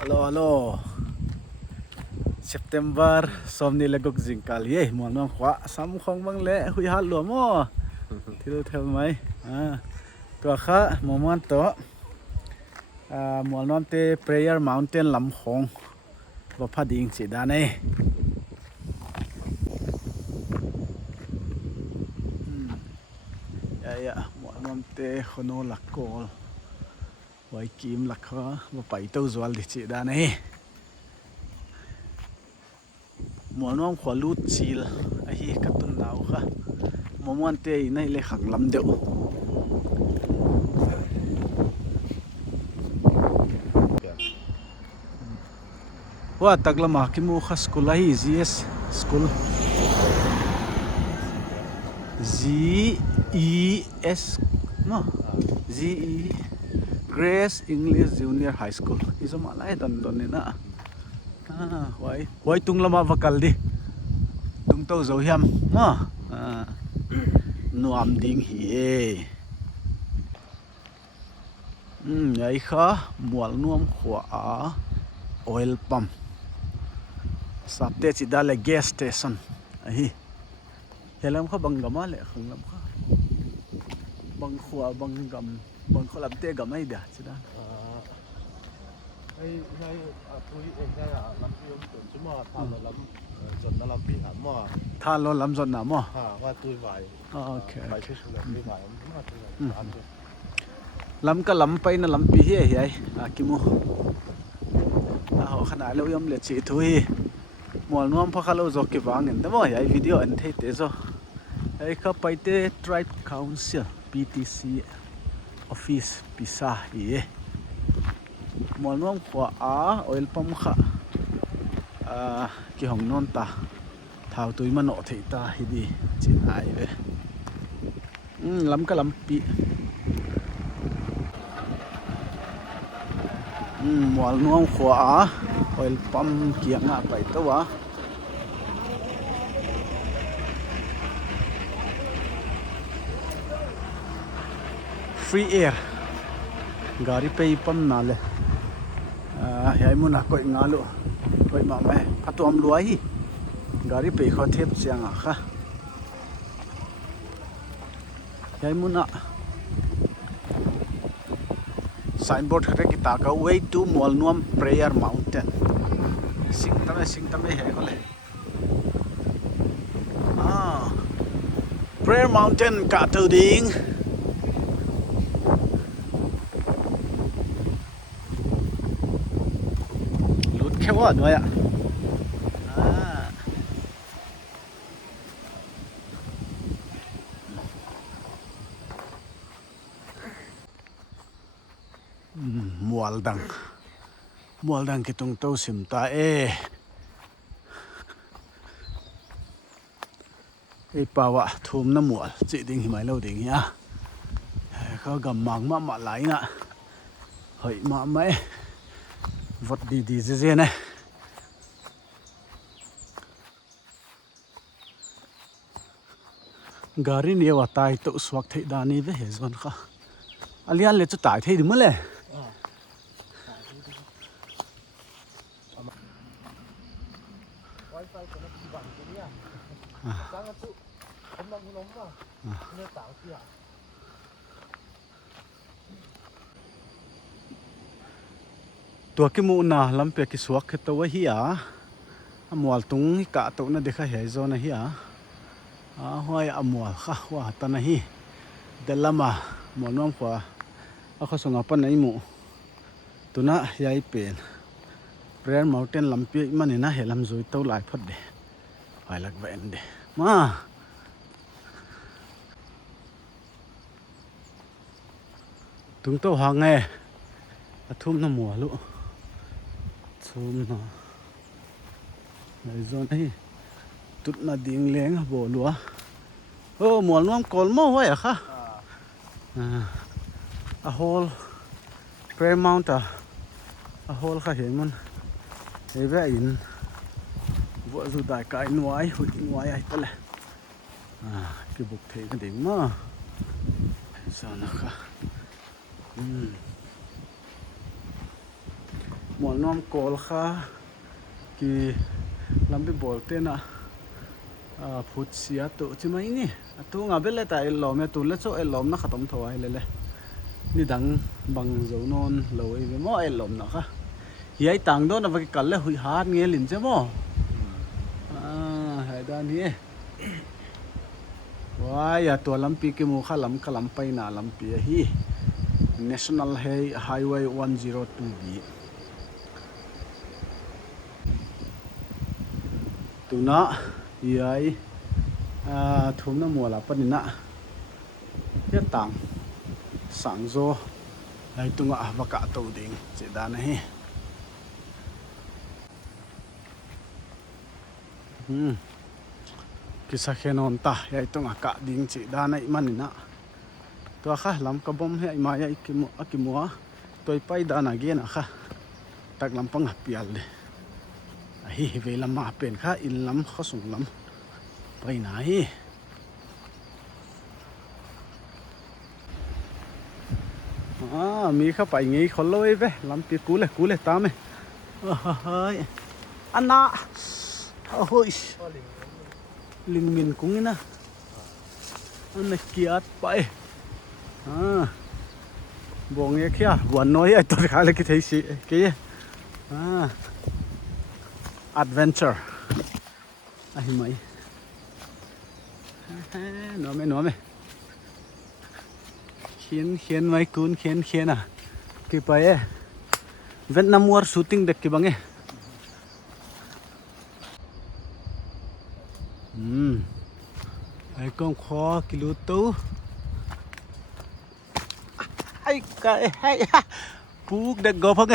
Alo, September somni lagok jingkal ye mon mang khwa sam khong bang le hui ha lo mo thilu thel mai to kha moment to mon nom te prayer mountain lam khong ba phading chi da nei ya mon nom te khono lakol wai kim lakha ba pai to zwal di chi da nei mùa nôm khóa lút chìl a hi katun nau kha momon te nei le khang lam deuh wa taklama ki mu kha school a hi GS school GES no GE Grace English Junior High School izoma lai don ni na wai tung lama vakal di tung tau zo hiam ma nuam ding hi ai kha mual nuam khwa a oil pump sapte chi dale gas station hi helam kha bangama le khanglam kha bang khwa bangam bang kholam te gamai da chidaไอ้ปุ้ยเองได้ลำปีมตุนชั่วโมงทำแล้วลำจนลำปีหาหม้อ ทานlo lam zon na mo ว่าตุยไหว okay ไหวช่วยเลยไม่ไหวมาตุยอันเดียว lam ka lam pai na lam pi hi ai akimu ho khana lo yom le chi thui mol nom pha khalo zo ki wangin da mo ai video an thei te zo ai kha pai te tribe council PTC office pisa hi mol nom khwa a oil pump kha ki hong non ta thau tui ma no thei ta hi di chin ai ve lam ka lam pi mual nuam khwa a oil pump kia nga pai to wa free air gari pay pam na le yai mun a koi nga lu koi ma mai phatom luai hi gari pay kho thep chiang a kha yai mun a signboard khare ki ta ka way to Molnuam prayer mountain sing tame he kole prayer mountain ka to ding lut khewa noya mual dang ki tung to sim ta e pawa thum na mual chi ding hi mai lo ding ya kha gam mang ma lai na hoi ma mai vot di je ne gari ne wa tai to swak thei da ni ve he zon kha alian le chu tai thei di mole Wi-Fi của nó bị bằng cái nhá. Sáng nó tụ, hôm nay nó vào, nó tạo kia. ตัวกิมูนะลำเปียกิสวกคือตัวเฮียมวลตุงกะตัวนั้นเด็กเขาเห็นโซนเฮียห้อยมวลข้าว่าตอนนี้เดลละมาหมอนน้องขวาเขาส่งอาปันไหนหมู่ตัวน่ะยายเป็นเปรนมาเต้นลำเปียมันนี่นะเห็นลำจุยเต้าหลายพอดเดไปหลักแบนเดมาถึงเต้าหางไงทุ่มน้ำมัวลูกทุ่มนะในโซนนี้ตุดน่ะดิ่งเลี้ยงบ่อลัวมัวน้องกอลมั่วไว้อะค่ะwhole prayer mount whole ค่ะเห็นมันเฮ้ยแบบอินบัวสุดได้กายนวายหุ่นนวายไอ้ตะเลยคือบุกเทกันดิ่งมาโซนนะคะ หมอนน้อมโกลค่ะกีลำไปบอลเต้นพุทธเสียตัวใช่ไหมนี่ตัวงาเบลเลยแต่หลอมเนี่ยตัวเล็กโซ่หลอมนักขัดต้มถวายเลยนี่ดังบังเจ้านอนเราไอ้เมื่อหลอมนะคะเฮียต่างโดนเอาไปกันเลยหุยหาดเงี้ยหลินใช่ไหมให้ด้านนี้ว้ายตัวลำปีกิมูข้าลำขลำไปหนาลำปีฮี National Highway 102B ตัวน่ะยัยทุ่มน้ำมัวละปนินะเยอะต่างสังโซไอ้ตัวอ่ะบักกะตัวดิ่งเจดานะฮีกิสเขนอนตาไอ้ตัวอ่ะกะดิ่งเจดานะอีมันนี่นะตัวข้าลำกระบอมให้มาไอ้กิมัวตัวไปดานาเกนะค่ะตักลำปังหับเปียลเลยไอ้เวลามาเป็นข้าอินลำข้าส่งลำไปไหนมีเข้าไปงี้คนลอยไปลำปีกูเลยตามไหมเฮ้ยอันน่ะโอ้ยลิงมินกุ้งนี่นะอันนี้เกียดไปบงเงี้ยแค่วันน้อยไอ้ตัวขาเล็กที่ไทยสิเกี้ยadventure ไอ้ไหมหนูไม่เขียนไว้คุณเขียนกี่ไปเวียดนามวอร์ชูตติ้งเด็กกี่บังไอ้กองคอกิโลตู้ไอ้ไก่ไอ้ปูกเด็กกอพัง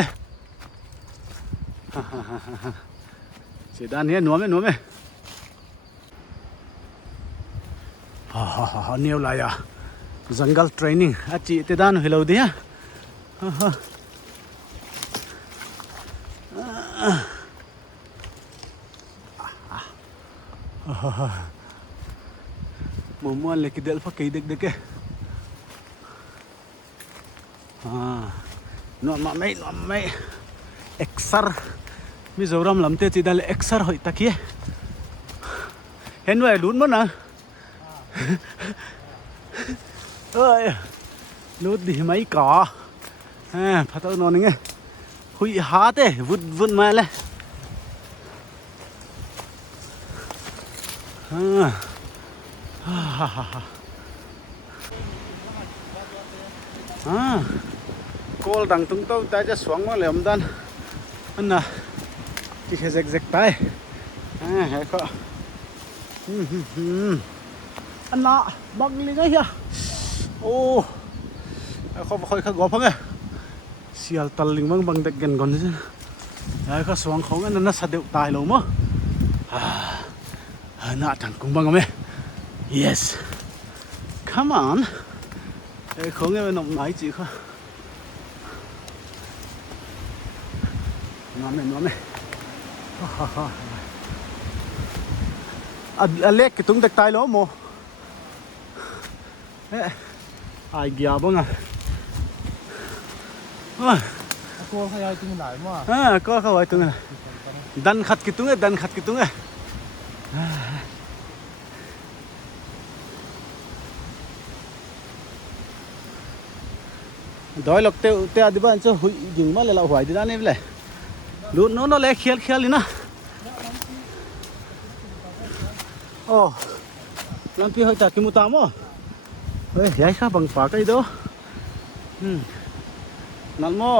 เสียดานนี้หนูไหมเนียวไรjungle training อาจีเตดานฮิโลเดียมัวเล็กเดลฟ้าเกยเด็กนวมไม่เอ็กซ์ร์มิโซรัมลำเตจิดัลเอ็กซ์ร์หอยตะเคียเห็นไว้ลุ้นมั้งนะเอ้ยลุ้นดีไหมก่อพัดเอานอนยังไงหุยหาเต้วุ่นมาเลยโกลดังตุ้งเต้าแต่จะสวงมาเลยมดันอันน่ะที่เซ็กไปให้เขาอันน่ะบังลิงไงเฮียโอ้เขาค่อยเขากอพังไงเสียลตัลลิงบังเด็กกันก่อนสิให้เขาสวงของอันนั้นน่ะสะเดวตายลงมั้งน่าจังกุ้งบังไหม yes come on ไอ้ของเนี่ยมันหนุ่มไหนจีเขาน้ำไม่เล็กตุ้งเด็กตายแล้วโมไอ้เกียร์บ้างตัวขยายตึงไหนมั่งก็เข้าไว้ตรงนั้นดันขัดกี่ตุ้งดอยหลอกเตะดิบ้านจะยิงมาเลยเราหวยดีด้านนี้เลยลุ้นโน่นเลยเขียนเลยนะโอ้ลำพีหอยตากิมุตามอ่ะเฮ้ยยัยข้าบังปากไอ้ดูนั่นโม่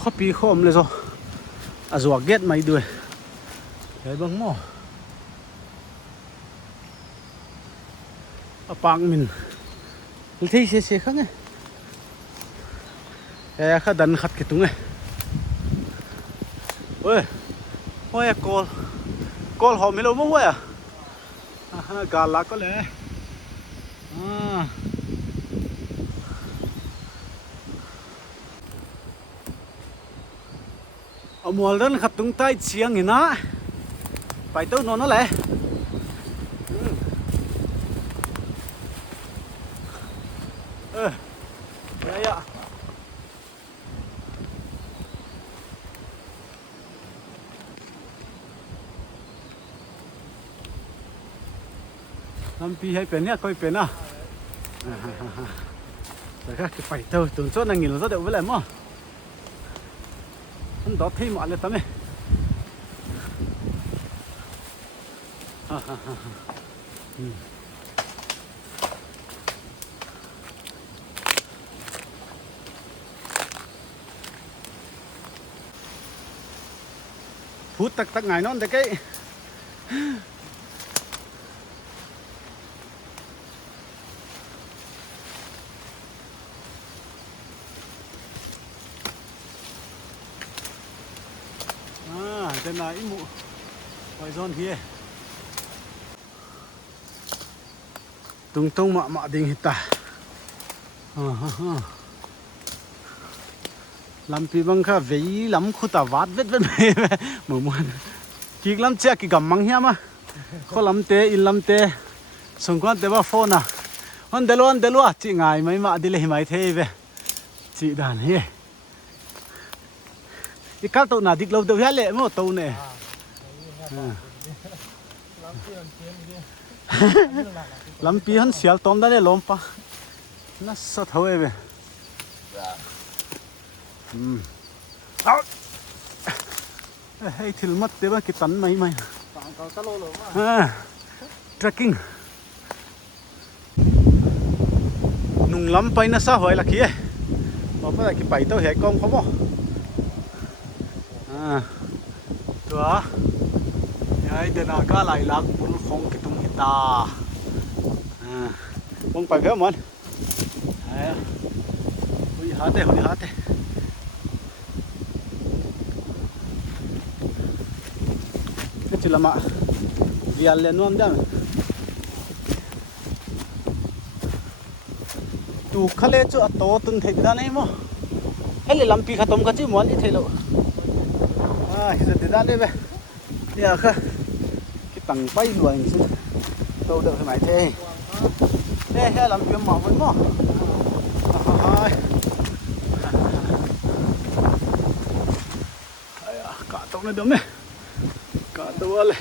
ข้อปีข้อมเลยสิอาจจะเก็ตไม่ด้วยยัยบังโม่ปังมินที่เสียข้างไงข้าดันขัดกี่ตุ้งไงเฮ้ยกอลหอมไม่รู้มั้งเว้ยกาลักก็เลยเอาหมวลดันขัดตุ้งใต้เชียงนี่นะไปเต้านอนนั่นแหละ ลำปีให้เป็นเนี่ยก็เป็นนะแต่ก็ไปเท่าตุนโซนนั่งกินแล้วเดี๋ยวไปเลยมั้งมันดอทที่หมดเลยตั้มเอ้พูดตักไงนอนแต่cái trên này ít mụ ngoài zone kia tung tung mạ đình hít ta làm pi băng kha vĩ lắm khu ta vát vết vết mở muôn kí lắm che kí cầm măng hiam á khó lắm té in lắm té xung quanh té bao phone à on đê luôn chị ngài mấy mạ đi lấy mấy thế về chị đàn hi cái cá tàu nào đi lâu đâu hết lệ mà tàu này lắm pi hắn xéo tôm đó để lom pa nó sao thôi về hay thì mất thế ba cái tấn mấy trekking nung lắm bay nó sao hỏi là kia mà phải là cái bảy tao hệ công không không đó đây để nào cá lại lạc bún không cái tung hita bông phải cái món ui hả thế cái chuyện là mà vial lên luôn đó tu khale cho to tun thei da nei mo hele lampi khatom ka chi mon i thelo hi se da le be ya kha cái tầng bay luồng chứ đâu được phải thế đây he làm việc mỏ với mỏ cả tông nó đúng này cả tua này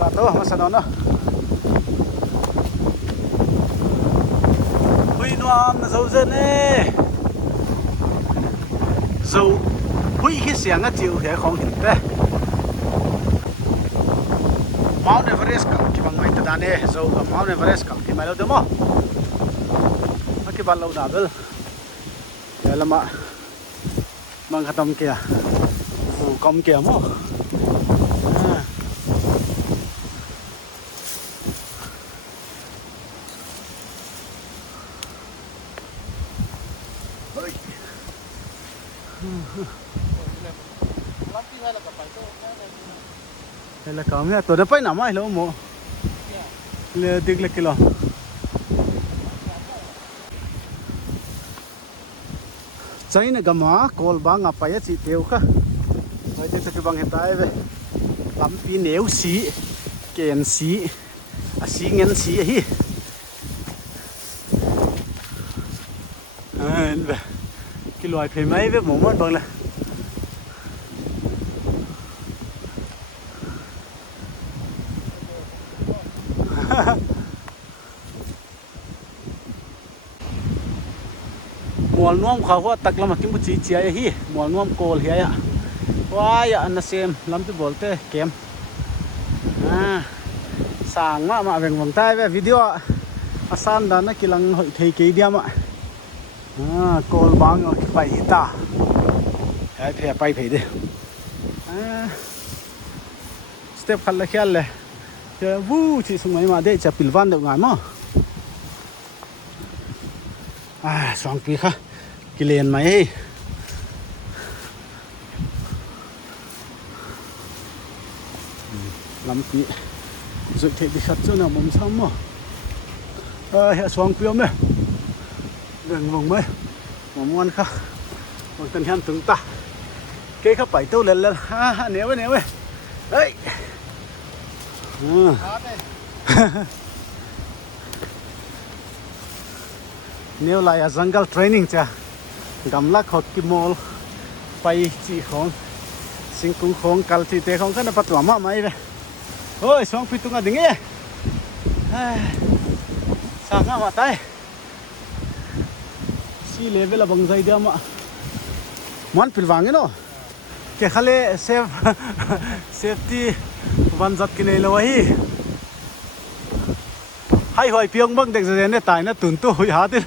cả tua mà sao đó nó dấu dân ấy dấu hủy cái xiềng á chịu thế không hiện thế Mount Everest cầm cái bằng máy tự đàn ấy dấu Mount Everest cầm cái máy lâu đúng không cái bàn lâu đạp đó đây là mà mang khát tâm kìa phủ công kìa mà đây là có nghe tôi đã phải nằm ai lâu mồ le tiếc là kilo cháy này gầm á cồn băng ngập phải chỉ tiêu khá vậy thì cái bằng hiện tại về lắm pin néo xí kèn xí xí ngân xí hi cái loài phê máy với một món bằng là mùa nuông khảo hoa tắc lắm mà kiếm một chỉ chia hi mùa nuông cồn hi à quá ya anh xem lắm cái bol te kem sáng mà về vòng tay về video asan đó nó kilang hội thầy kỳ điểm ạ cồn băng cái bảy ta cái phê bay phê đi step khăn là khéoเลยจะวู้ที่สมัยมาได้จะปิลวันเดี๋ยวไงมั้งสองปีค่ะกิเลนไหมลำปีสุดที่ดิฉันจะนำมุมซ้ำมั้งเฮ้ยสองปีมั้ยเรื่องมองมั้ยมองมันค่ะมองตันยันถึงตาเก๋เข้าไปตู้เล่นเลยเหนียวไว้เฮ้ยNếu lại ở jungle training cha กำลักขดกิโมลไปจีของสิงกุงของกัลทีเตของกันปัตตวมาไหมเว้ยโอ้ยสองพิตุงอะไรเงี้ยสั่งมาตายซีเลเวลบังใจเดียมมันพิลวังเนาะแค่ขเลเซฟตี้วันจัดกินเลยว่ะฮีให้หอยเปียงบังเด็กเสียเนี่ยตายนะตุนตู้หอยหาดิ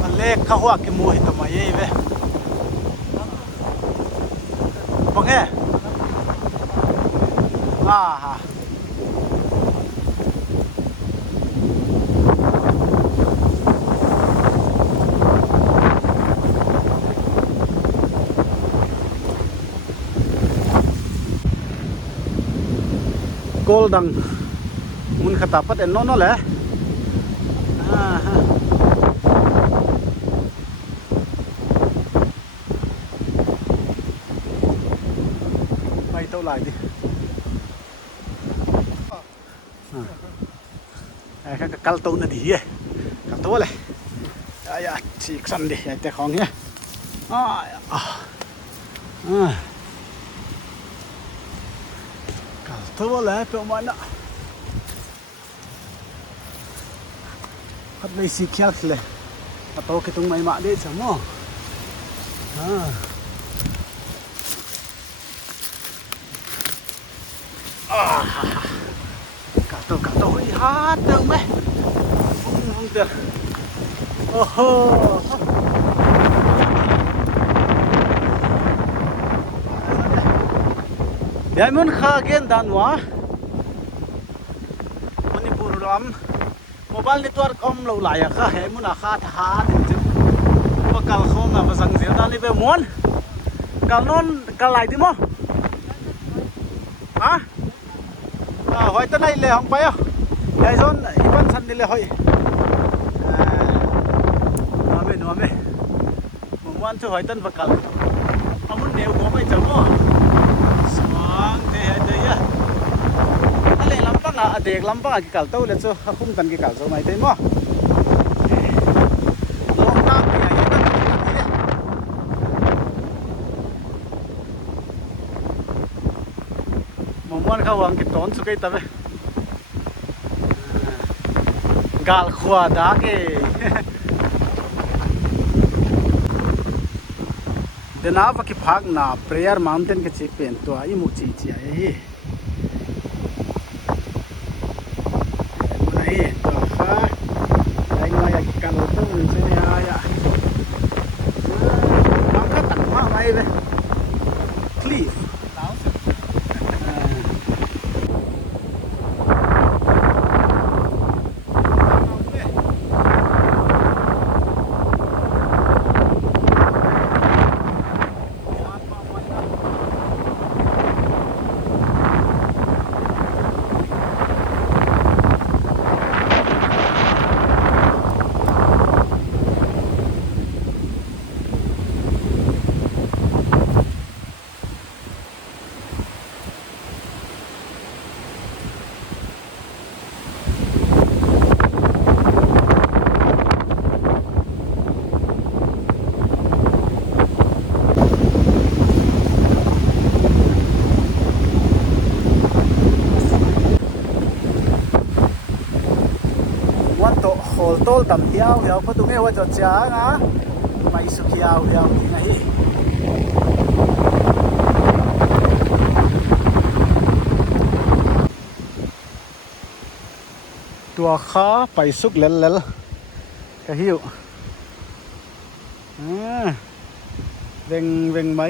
มันเล็กข้าวหัวกิมูหิตมาเย่เว้ยบังเอ้ฮะโกลดังมุนขตับพัดเอ็นนอนนั่นแหละไปเท่าไหร่ดิไอ้ข้ากัลตัวน่ะดีเอ้กัลตัวเลยไอ้ฉีกสันดิไอ้แต่ของเนี้ยกัลตัวเลยเปล่ามันอ่ะพัดเลยสีเขียวเลยมาโตขึ้นตรงไหนมาได้จังมั้งกัลตัวอีฮาเติมไหมเติมโอ้โหเดี๋ยวมันข้าเกณฑ์ดันวะมันนี่ปูรำโมบายเน็ตเวิร์กอมเราหลายอะค่ะเห็นมันอาคาทหารจริงๆว่ากัลเขามาสั่งเสียด้านนี้ไปม้วนกัลนอนกัลไหลดิมั้งฮะหอยต้นไหนเลยห้องไปอ่ะยายซ้อนอีบันสันนี่เลยหอยนัวไหมมึงวันช่วยหอยต้นประกันเอามันเหนียวหัวไม่จับมั้งสว่างเดียอะไรลำปังอ่ะเด็กลำปังอ่ะกี่กัลเต้าเลยสู้คุ้มกันกี่กัลสู้ไม่ได้มั้งลองน้ำใหญ่ๆตั้งแต่มึงวันเขาวางกี่ต้นสุกัยตะเว้กัลขวาดาเกเดี๋ยวน้าว่ากี่พักน่ะ prayer mountain ก็จะเป็นตัวอีมุจีจีไอ้มันไอ้ตัวฟ้าไอ้มาอยากกันตู้ใช่ไหมอ่ะน้ำก็ตักมาไว้เลยคลีฟโหโต้ต่ำเหี้ยวเพราะตรงนี้ว่าจะจ้านะไม่สุขเหี้ยวที่ไหนตัวข้าไปสุกเล่นกระหิวเวงไหม